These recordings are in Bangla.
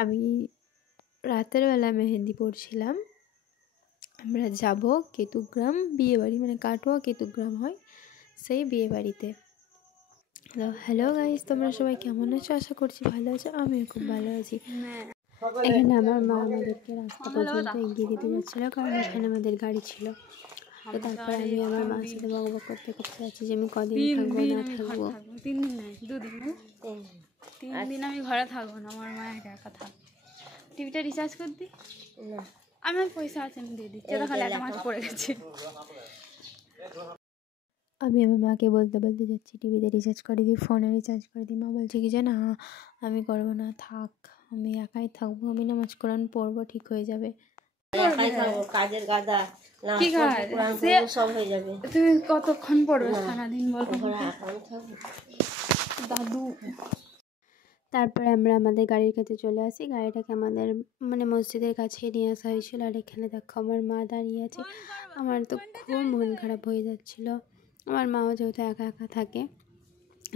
আমি রাতের বেলা মেহেন্দি পড়ছিলাম। আমরা যাব কেতুগ্রাম বিয়েবাড়ি, মানে কাটোয়া কেতুগ্রাম হয় সেই বিয়েবাড়িতে। হ্যালো গাইস, তোমরা সবাই কেমন আছো? আশা করছি ভালো আছো। আমিও খুব ভালো আছি। এখানে আমার মা আমাদেরকে রাস্তা পর্যন্ত এগিয়ে দিতে যাচ্ছিল, কারণ এখানে আমাদের গাড়ি ছিল। তো তারপর আমি আমার মার সাথে বকবক করতে করতে যাচ্ছি যে আমি কদিন থাকবো না থাকবো। 3 দিন নয় 2 দিন, 3 দিন আমি ঘরে থাকবো না। আমার মা একা একা থাকবে। টিভিটা রিচার্জ করে দিই। আমার পয়সা আছে, আমি দিয়ে দিচ্ছি। তাহলে 1 মাস পড়ে গেছে। আমি আমার মাকে বলতে বলতে যাচ্ছি টিভিতে রিচার্জ করে দিই, ফোনে রিচার্জ করে দিই। মা বলছে কি যে না, আমি করবো না, থাক, আমি একাই থাকবো, আমি নামাজ কোরআন পড়বো, ঠিক হয়ে যাবে। কাজের গাদা কি কাজ সব হয়ে যাবে। তুমি কতক্ষণ পড়বে সারাদিন বলো? দাদু। তারপরে আমরা আমাদের গাড়ির কাছে চলে আসি। গাড়িটাকে আমাদের মানে মসজিদের কাছে নিয়ে আসা হয়েছিল। আর এখানে দেখো আমার মা দাঁড়িয়ে আছে। আমার তো খুব মন খারাপ হয়ে যাচ্ছিল। আমার মাও যেহেতু একা একা থাকে।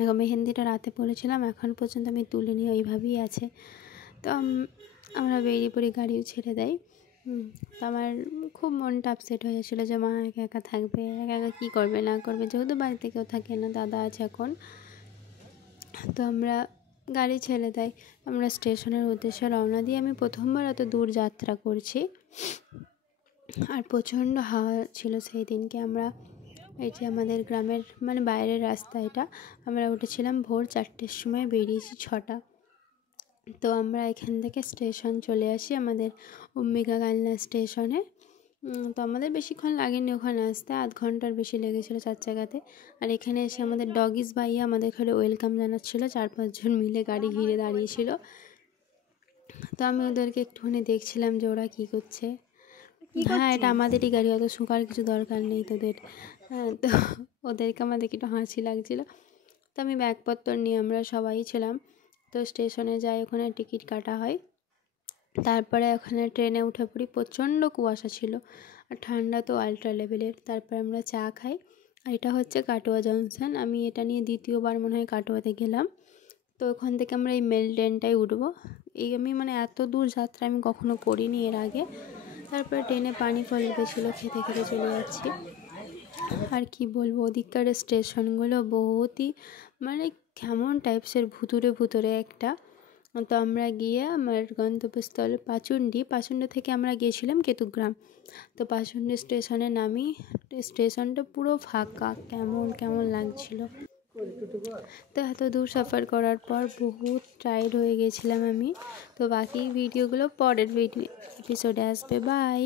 এখন মেহেন্দিটা রাতে পড়েছিলাম, এখন পর্যন্ত আমি তুলিনি, ওইভাবেই আছে। তো আমরা বেরিয়ে পড়ি, গাড়িও ছেড়ে দেয়। তো আমার খুব মনটা আপসেট হয়ে যাচ্ছিলো যে মা একা একা থাকবে, একা একা কী করবে না করবে, যেহেতু বাড়িতে কেউ থাকে না, দাদা আছে এখন। তো আমরা গাড়ি ছেড়ে দেয়, আমরা স্টেশনের উদ্দেশ্যে রওনা দিয়ে। আমি প্রথমবার এত দূর যাত্রা করছি, আর প্রচণ্ড হাওয়া ছিল সেই দিনকে। আমরা এই যে আমাদের গ্রামের মানে বাইরের রাস্তা, এটা আমরা উঠেছিলাম ভোর 4টের সময়, বেরিয়েছি 6টা। তো আমরা এখান থেকে স্টেশন চলে আসি আমাদের অম্বিকা কালনা স্টেশনে। তো আমাদের বেশিক্ষণ লাগেনি ওখানে আসতে, আধ ঘন্টার বেশি লেগেছিলো 4 জায়গাতে। আর এখানে এসে আমাদের ডগিস ভাইয়া আমাদের ঘরে ওয়েলকাম জানাচ্ছিলো, 4-5 জন মিলে গাড়ি ঘিরে দাঁড়িয়েছিল। তো আমি ওদেরকে একটুখানি দেখছিলাম যে ওরা কী করছে। হ্যাঁ, এটা আমাদেরই গাড়ি, অত শোকার কিছু দরকার নেই তোদের। হ্যাঁ, তো ওদেরকে আমাদেরকে একটু হাসি লাগছিলো। তো আমি ব্যাগপত্র নিয়ে আমরা সবাই ছিলাম। তো স্টেশনে যাই, ওখানে টিকিট কাটা হয়। তারপরে ওখানে ট্রেনে উঠে পড়ি। প্রচণ্ড কুয়াশা ছিল আর ঠান্ডা তো আল্ট্রা লেভেলের। তারপরে আমরা চা খাই। আর এটা হচ্ছে কাটোয়া জংশন। আমি এটা নিয়ে দ্বিতীয়বার মনে হয় কাটোয়াতে গেলাম। তো ওখান থেকে আমরা এই মেল ট্রেনটাই উঠবো। আমি মানে এত দূর যাত্রা আমি কখনো করিনি এর আগে। তারপরে ট্রেনে পানি ফল ছিল, খেতে খেতে চলে যাচ্ছি। আর কি বলবো, ওদিককার স্টেশনগুলো বহুতই মানে কেমন টাইপসের, ভুতুরে একটা। তো আমরা গিয়ে আমার গন্তব্যস্থল পাচুন্ডি থেকে আমরা গিয়েছিলাম কেতুগ্রাম। তো পাচুন্ডি স্টেশনে নামি। স্টেশনটা পুরো ফাঁকা, কেমন লাগছিল। তো এত দূর সফর করার পর বহুত টায়ার্ড হয়ে গেছিলাম আমি। তো বাকি ভিডিওগুলো পরের এপিসোডে আসবে। বাই।